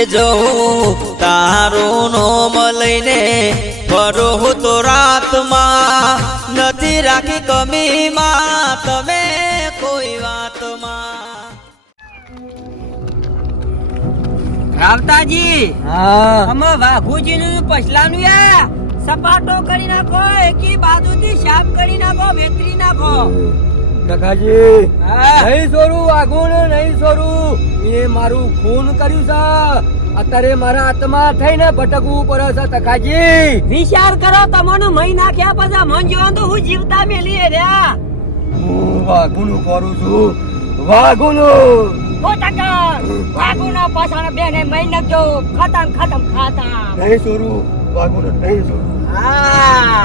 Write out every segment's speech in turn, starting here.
એ જો હું તારું નોમ લઈને ફરો તો રાતમાં નથી રાખી કમીમાં. તમે કોઈ વાતમાં. રાવતાજી હા. અમે વાઘુજી નું પછલાનું યા. સપાટો કરી નાખો એકી બાજુથી સાફ કરી નાખો વેતરી નાખો. કાકાજી નહીં છોરું વાઘું નહીં છોરું એ મારું ખૂન કર્યું છે. અત્યારે મારા આત્મા થઈને ભટકવું પડે છે તકાજી વિચાર કરો તમને મહી નાખ્યા પછી મન જોવાનું તો હું જીવતા મેલી રહ્યા. હું વાઘુનું કરું છું. વાઘુનું. ઓ ટકર વાઘુના પાછળ બેને મહી નાખજો ખતમ ખતમ ખાતા નહીં છોરું વાઘુનું નહીં છોરું હા.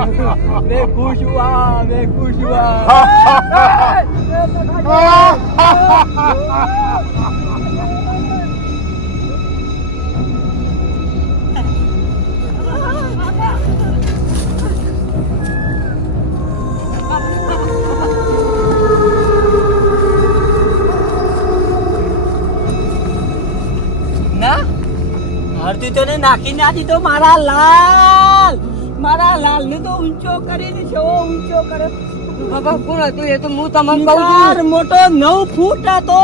Les bourgeois, les bourgeois. ના હરતી તો નાખી નાખી તો મારા લા મારા લાલ ને તો ઊંચો કરીને છે ઓ ઊંચો કરે. બાબા કોણ હતું એ તો હું તમને કહું છું. મોટો નવ ફૂટ હતો.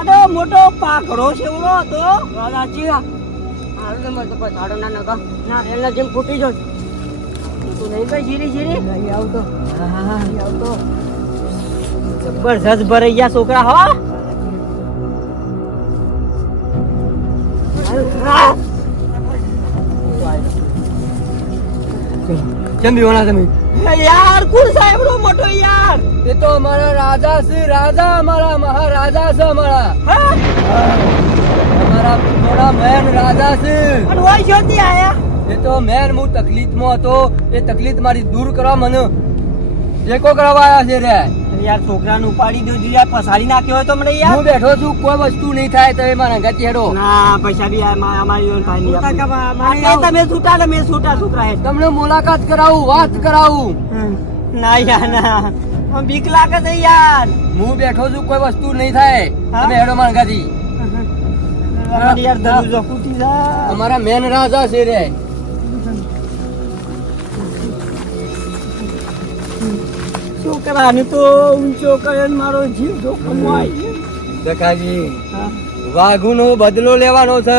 અને મોટો પાકડો સેવડો હતો. રાજાજી હાલ ને મત મસ્ત ઝાડો ના નગા. ના એના જેમ ફૂટી જો તું નહીં કઈ જીરી જીરી નહીં આવતો. નહીં આવતો. જબરજસ્ત ભરાઈ ગયા છોકરા હો. કેમ બીવાના તમે યાર કુર સાહેબ નો મોટો યાર. એ તો અમારા રાજા છે રાજા અમારા મહારાજા છે અમારા. હા. અમારા થોડા મેન રાજા છે. અને ઓય જોતી આયા. એ તો મેન હું તકલીફમાં હતો. એ તકલીફ મારી દૂર કરવા મને ટેકો કરવા આવ્યા છે રે. યાર છોકરાને ઉપાડી દેજો યાર પસાડી નાખ્યો હોય તો મને હું બેઠો છું કોઈ વસ્તુ નહીં થાય તો એ મારા ગતિ હેડો ના પૈસા બી અમારી. આ તમે છૂટા ને મેં છૂટા છોકરા હે. તમને મુલાકાત કરાવું વાત કરાવું. ના યાર ના. બીક લાગે છે યાર. હું બેઠો છું કોઈ વસ્તુ નહીં થાય. હા? તમે હેડો મારા ગતિ યાર દરરોજ અમારા મેન રાજા છે રે. છોકરાને તો ઊંચો કરે મારો જીવ જોખમમાં આવી ગયો. વાઘુનો બદલો લેવાનો છે.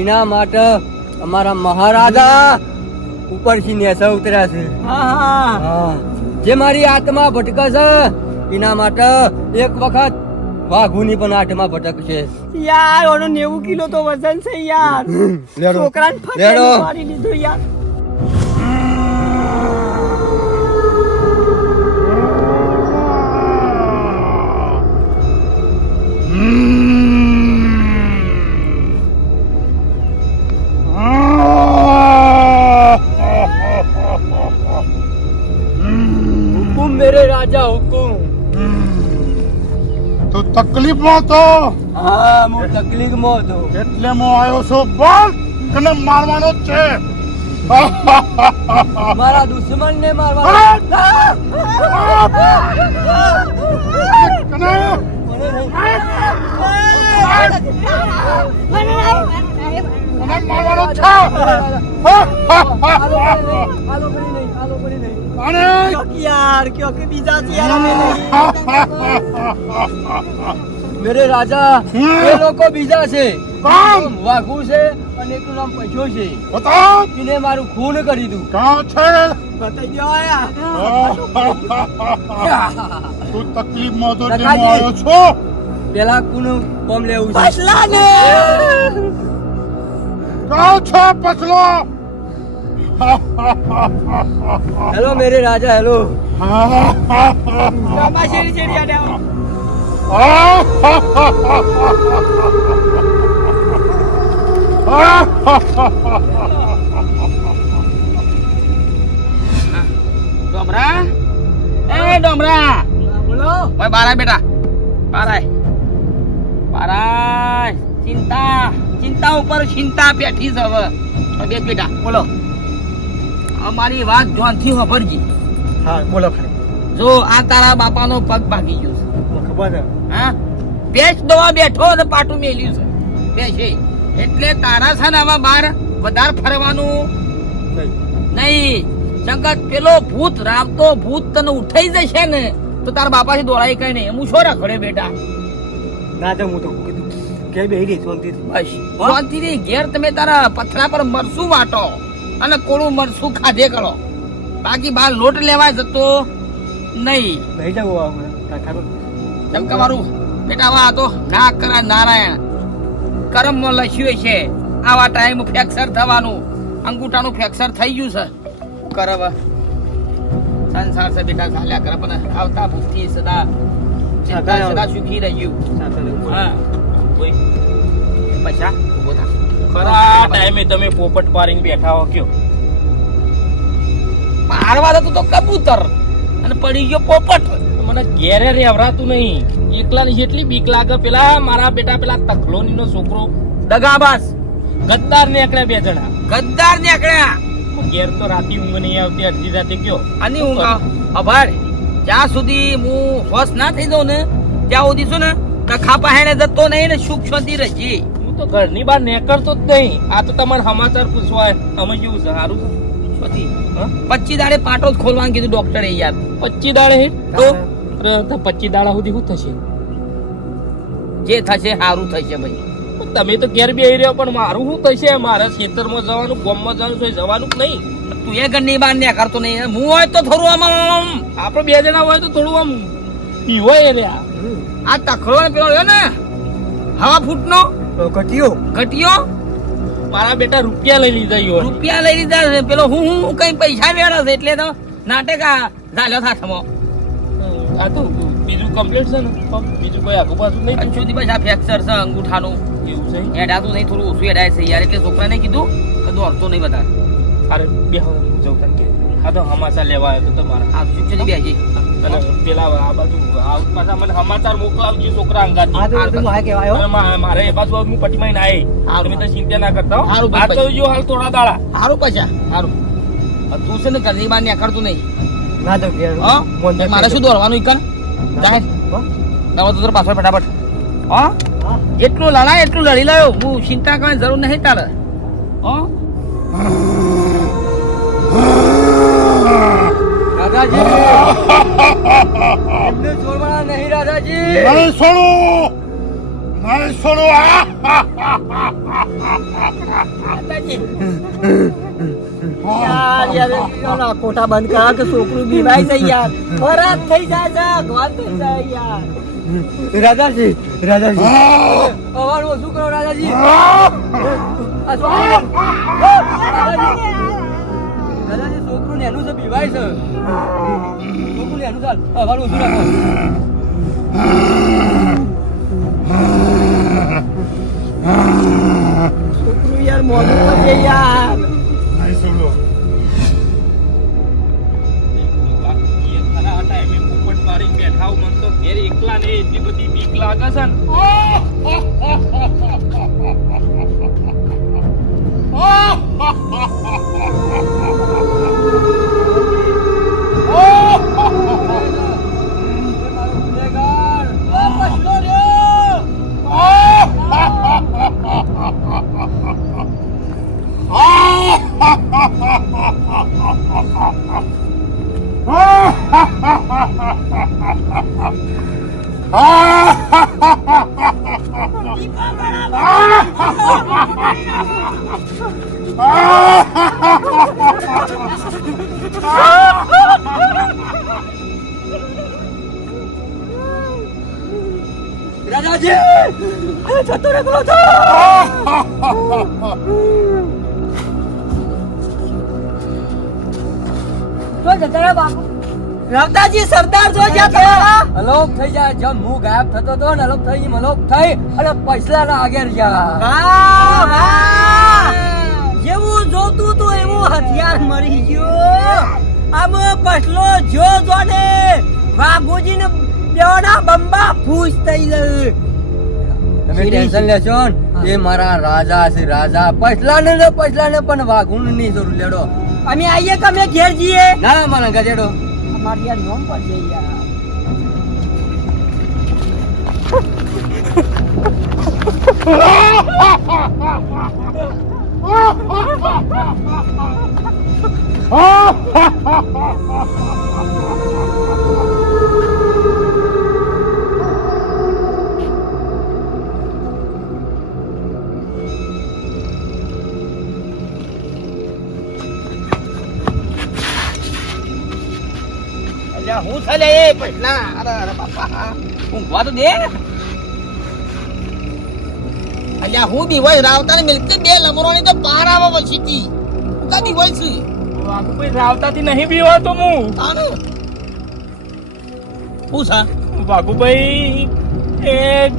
એના માટે અમારા મહારાજા ઉપરથી નેસા ઉતર્યા છે. જે મારી આત્મા ભટકે છે એના માટે એક વખત વાઘુની પણ આત્મા ભટકશે. યાર ઓનો નેવું કિલો તો વજન છે યાર. છોકરાને લેડો. ફટેલી યાર. તકલીફમાં હતો. હા હું તકલીફમાં હતો. એટલે હું આવ્યો છું તને મારવાનો જ છે. મારા દુશ્મન ને મારવાનો અને યાર ક્યોંકि બીજા યાર અમે મેરે રાજા એ લોકો બીજા છે કોણ વાઘુ છે અને એકનું નામ પૈસો છે બતાવ એને મારું ખૂન કરી દીધું ક્યાં છે બતાઈ દો આયા તું તકલીફમાં તો હું આવ્યો છો પેલા કુન બોમ લેવું છે પછલા ને ક્યાં છે પછલો હેલો મેરે રાજા હેલો હા હા હા હા. ડોમરા? એ ડોમરા! બોલો ઓય બાર બેટા. બાર આય ચિંતા. ચિંતા ઉપર ચિંતા બેઠી છે હવે. બેસ બેટા બોલો. અમારી વાત જોનથી ખબરજી હા બોલો ખરી. જો આ તારા બાપાનો પગ ભાગી ગયો. ખબર છે હા? બેસ દવા બેઠો અને પાટું મેલ્યું છે. બેસે. એટલે તારા છે ને આમાં બહાર વધારે ફરવાનું? નહીં. સંગત પેલો ભૂત રામતો ભૂત તને ઉઠાઈ જશે ને તો તારા બાપાથી દોડાય કઈ નહીં. હું છો રખડે બેટા? ના તો હું તો કીધું. કે બે રહી શાંતિથી. બસ. શાંતિથી ઘેર તમે તારા પથરા પર મરસું વાટો અને કોળું મરસું ખાધે કરો. બાકી બહાર લોટ લેવા જતો નહીં. નહીં જવું જેમ કે મારું બેટા વા તો ના કરા નારાયણ. કરમમાં લખ્યું છે. આવા ટાઈમ ફ્રેક્ચર થવાનું. અંગૂઠાનું ફ્રેક્ચર થઈ ગયું છે. કરવ. સંસાર છે બેટા ચાલ્યા કરે પણ આવતા ભૂખથી સદા ચિંતા સદા સુખી રહ્યું હા. પૈસા ઊભો થા. ખરા ટાઈમે તમે પોપટ પારીને બેઠા હો કયો. પારવા તો કબૂતર. અને પડી ગયો પોપટ. મને ઘેરે રેવરાતું નહીં. એકલા ની જેટલી બીક લાગે પેલા મારા બેટા પેલા તખલોની નો છોકરો દગાબાસ ગદ્દાર ને એકડે બે જણા. ગદ્દાર નીકળ્યા? ઘેર તો રાતી ઊંઘ નહીં આવતી અડધી રાતે કયો અને હું અભાર જ્યાં સુધી હું હોશ ના થઈ દઉં ને ત્યાં સુધી શું ને કખા પહેણે જતો નહીં ને સુખ શાંતિ રહેજે. હું તો ઘરની બહાર નીકળતો જ નહીં. આ તો તમારે સમાચાર પૂછવા અમે જેવું સારું પછી. પચી દાડે પાટો જ ખોલવાનું કીધું ડોક્ટરે યાર. પચી દાડે? તો? અરે, તો પચી દાડા સુધી શું થશે? જે થશે સારું થશે ભાઈ. તમે તો ઘેર બે રહ્યો પણ મારું શું થશે? મારે ખેતરમાં જવાનું ગામમાં જવાનું છે? જવાનું જ નહીં. તું એ ઘરની બહાર ને કરતો નહીં. હું હોય તો થોડું આમ આમ. આપણે બે જણા હોય તો થોડું આમ પીવાય રે આ. આ તખડો ને પેલો રહ્યો ને હવા ફૂટનો? ઘટીયો. ઘટ્યો? મારા બેટા રૂપિયા લઈ લીધા યો રૂપિયા લઈ લીધા પેલો હું હું કઈ પૈસા મેળવશે એટલે તો નાટક આ ઝાલ્યો થાથમાં આ બીજું કમ્પ્લીટ છે ને બીજું કોઈ આગુ પાછું નહીં સુધી પાછા ફ્રેક્ચર છે અંગૂઠાનું. એવું છે એડાતું નહીં થોડું ઓછું એડાય છે. યાર એટલે છોકરાને કીધું કે દોડતો નહીં વધારે. અરે બે જઉં તને કે? આ તો હમાસા લેવા આવ્યો તો તમારા. આ સુખ બે બેસી અને પેલા આ બાજુ પાછા મને સમાચાર મોકલાવજો છોકરા અંગાત. આ મારે એ બાજુ હું પટીમાં ના હારું. તમે તો ચિંતા ના કરતા. હારું, આ તો જો હાલ થોડા દાડા. સારું પાછા. હારું. તું છે ને ઘરની બહાર નીકળતું નહીં. ના તો ઘેર હા? મારે શું દોરવાનું ઈકન? જાહેર દવા તો તારા પાછળ ફટાફટ. હા? જેટલું લડાય એટલું લડી લાયો. હું ચિંતા કરવાની જરૂર નહીં તારે. હા? એમને છોડવાના નહીં છોડું. છોડું. યાર યાર ના કોઠા બંધ કરા કે છોકરું બીવાય છે યાર ખરાબ થઈ જાય છે અગવાન થઈ જાય યાર રાજાજી રાજાજી અવાજ ઓછું કરો રાજાજી આ છોકરું ને એનું છે બીવાય છે છોકરું નેનું ચાલ અવાજ ઓછું રાખો છોકરું યાર મોઢું યાર પાડીને બેઠા મને તો ઘેર એકલા ને એટલી બધી બીક લાગે છે ને રાધાજી એ જતો રે પેલો તો તો જતો રે બાપુ રાવતાજી સરદાર જો જ્યાં થયા. અલોપ થઈ જાય જેમ હું ગાયબ થતો હતો ને અલોપ થઈ અલોપ થઈ અને પૈસા ના આગળ જા જેવું જોતું તું એવું હથિયાર મરી ગયો. આમ પછલો જો જોડે વાઘુજી ને દેવાના બંબા ફૂસ થઈ ગયું તમે ટેન્શન લેશો ને એ મારા રાજા છે રાજા પછલા ને ને ને પણ વાઘુણની જરૂર લેડો. અમે આઈએ કે અમે ઘેર જઈએ? ના મને ગજેડો. અમારી યાર નોમ પડશે યાર અલ્યા હું થલે એ પૈસા અરે અરે બાપા ઊંઘવા તો દે. અલ્યા હું દિવાય રાવતા ને મિલકે બે લમરોની તો પાર આવે પછી તી. હું કા દિવાય છે? વાઘુભાઈ રાવતાથી નહીં બીવાતો હું? તાનું? સા? વાઘુભાઈ એક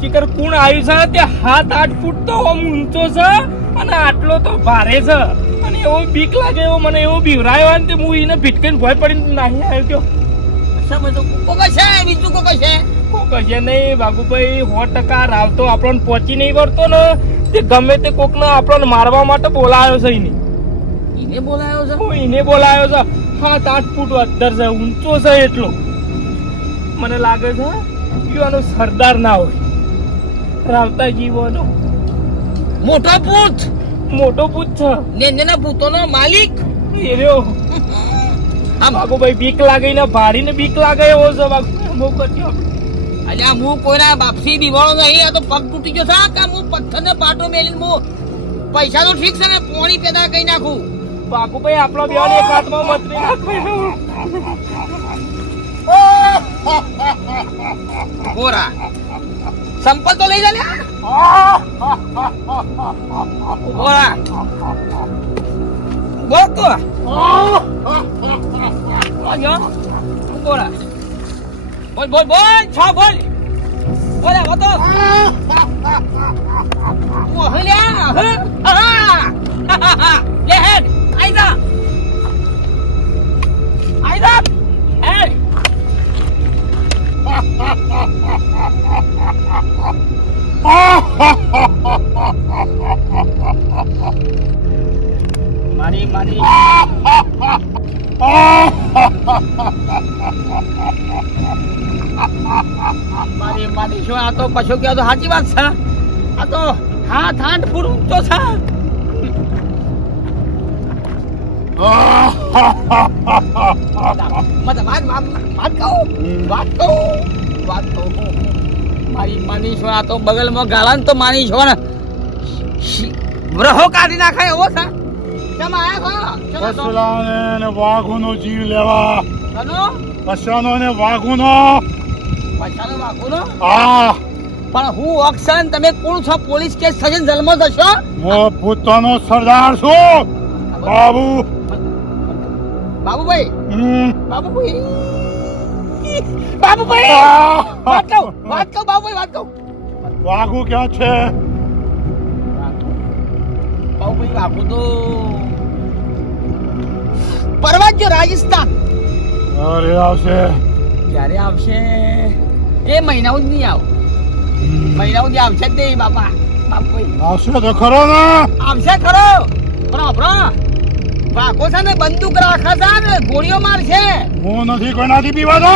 શિખર કુણ આવ્યું છે તે હાથ આઠ ફૂટ તો આમ ઊંચો છે અને આટલો તો ભારે છે. અને એવો બીક લાગે એવો મને એવો બીવરાયો ને તે હું એને ભીટકીને ભય પડીને નાહી આવ્યો કયો. સમજ તો કોકો છે બીજું કોકો છે? કોક હશે નહીં વાઘુભાઈ સો ટકા રાવતો આપણને પહોંચી નહીં વળતો ને તે ગમે તે કોકને આપણને મારવા માટે બોલાયો છે એને એને બોલાયો છે? એને બોલાયો છે. હાથ આઠ ફૂટ અંદર છે ઊંચો છે એટલો. મને લાગે છે કે સરદાર ના હોય. રાવતા જીવોનો. મોટો પૂત મોટો પૂત છે. ને ભૂતોનો માલિક. એ રહ્યો. આમ વાઘુભાઈ બીક લાગે ને ભારીને બીક લાગે એવો છે બહુ કરજો અલ્યા હું કોઈના બાપસી દીવાળો નહીં આ તો પગ તૂટી ગયો સા કે હું પથ્થરને પાટો મેલીને હું પૈસા તો ઠીક છે ને પોણી પેદા કરી નાખું. વાઘુભાઈ આપણો બે એક હાથમાં મતરી નાખો ગોરા. સંપલ તો લઈ જા લ્યા ગોરા બોલ. તો બોલ ગોરા બોલ બોલ બોલ છ બોલ. બોલ આ તો ઓહ લ્યા હ? આહા શું આ તો સાચી વાત છે. આ તો હાથ આઠ ફૂટ ઊંચો છે. વાત વાત વાત કહું? વાત કહું? વાત કહું મારી માની છો આ તો બગલમાં ગાળા ને તો માની છો ને? વ્રહો કાઢી નાખે એવો છે. કેમ આયા છો? ચલો ને વાઘુનો જીવ લેવા. ચલો પસાનો ને વાઘુનો. પૈસાનો વાઘુનો? આ પણ હું ઓક્શન તમે કોણ છો? પોલીસ કેસ થશે જલમો થશો? હું ભૂતોનો સરદાર છું. બાબુ. બાબુભાઈ? હમ. બાબુભાઈ? બાબુભાઈ. વાત કહું વાત કહું બાબુભાઈ વાત કહું. વાઘુ ક્યાં છે? બાબુભાઈ વાઘુ તો પરવા ગયો રાજસ્થાન. અરે આવશે. ક્યારે આવશે? એ મહિનાઓ જ નહીં આવ. મહિના સુધી આવશે જ નહીં બાપા. આવશે તો ખરો ને. આવશે ખરો. પણ અભરો વાઘો છે ને બંદૂક રાખે છે ને ગોળીઓ મારશે. હું નથી કોઈનાથી બીવાતો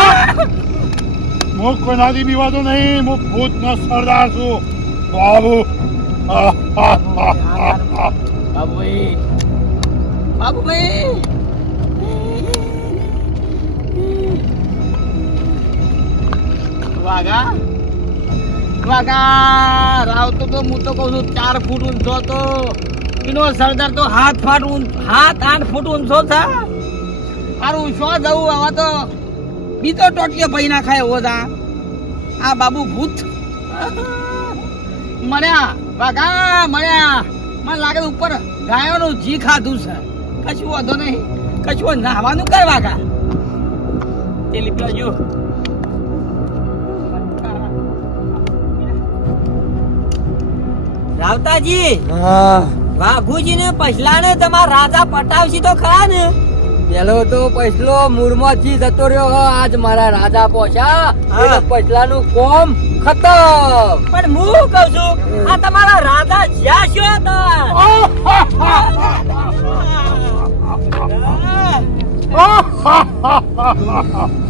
હું કોઈનાથી બીવાતો નહીં. હું ભૂતનો સરદાર છું. બાબુ. બાબુભાઈ. બાબુભાઈ. વાઘા. વાઘા, રાવતો તો હું તો કહું છું ચાર ફૂટ ઊંચો તો. એનો સરદાર તો હાથ ફાટ હાથ આઠ ફૂટ ઊંચો થા મારું શું જવું હવે તો? બીજો ટોટિયો ભાઈ ના ખાય એવો તા આ. બાબુ ભૂત. મળ્યા, વાઘા, મળ્યા. મને લાગે ઉપર ગાયોનું જી ખાધું છે. કશું વાંધો નહીં. કશું નાહવાનું કઈ વાઘા. ફાટેલી પેલા જો. રાવતાજી વાઘુજી ને પછલા ને તમારા રાજા પટાવશી તો ખરા ને? પેલો તો પછલો મુરમાંથી જતો રહ્યો આજ મારા રાજા પોછા હા. પૈસલા નું કોમ ખતમ. પણ હું કઉ છું? આ તમારા રાજા જ્યાં છો હતા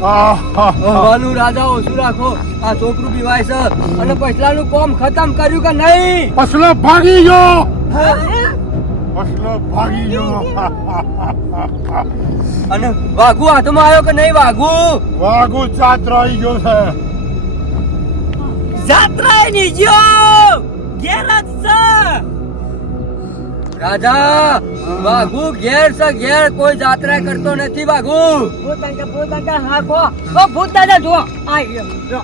હવાનું રાજા ઓછું રાખો? આ છોકરું પીવાય છે. અને પછલાનું કોમ ખતમ કર્યું કે નહીં? પછલો ભાગી ગયો પછલો ભાગી ગયો અને વાઘુ હાથમાં આવ્યો કે નહીં વાઘુ? વાઘુ ચાત્ર આવી ગયો છે. જાત્રા ની ગયો ઘેર જ છે. રાજા બાગુ ઘેર સ ઘેર કોઈ જાત્રા કરતો નથી વાઘુ પોતાના પોતાના હાકો. ઓ ભૂત દાદા જો આ જો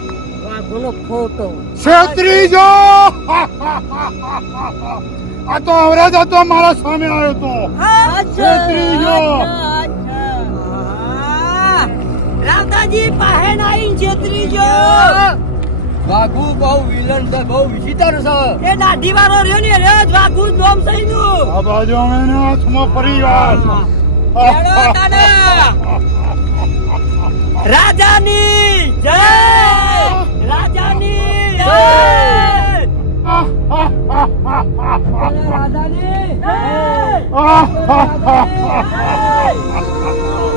ફોટો. છેતરી જો! આ તો અવરાજ હતો મારા સામે આવ્યો તો. છેતરી ગયો. રામદાજી પાહે નાઈ છેતરી જો. વાઘુ બહુ વિલન છે બહુ વિચિત્ર છે. એ દાઢી વાળો રહ્યો ને રે વાઘુ નોમ થઈ નું આ બાજુ અમે ને હાથમાં પરિવાર. રાજાની જય! રાજાની જય! રાજાની જય! રાજાની જય!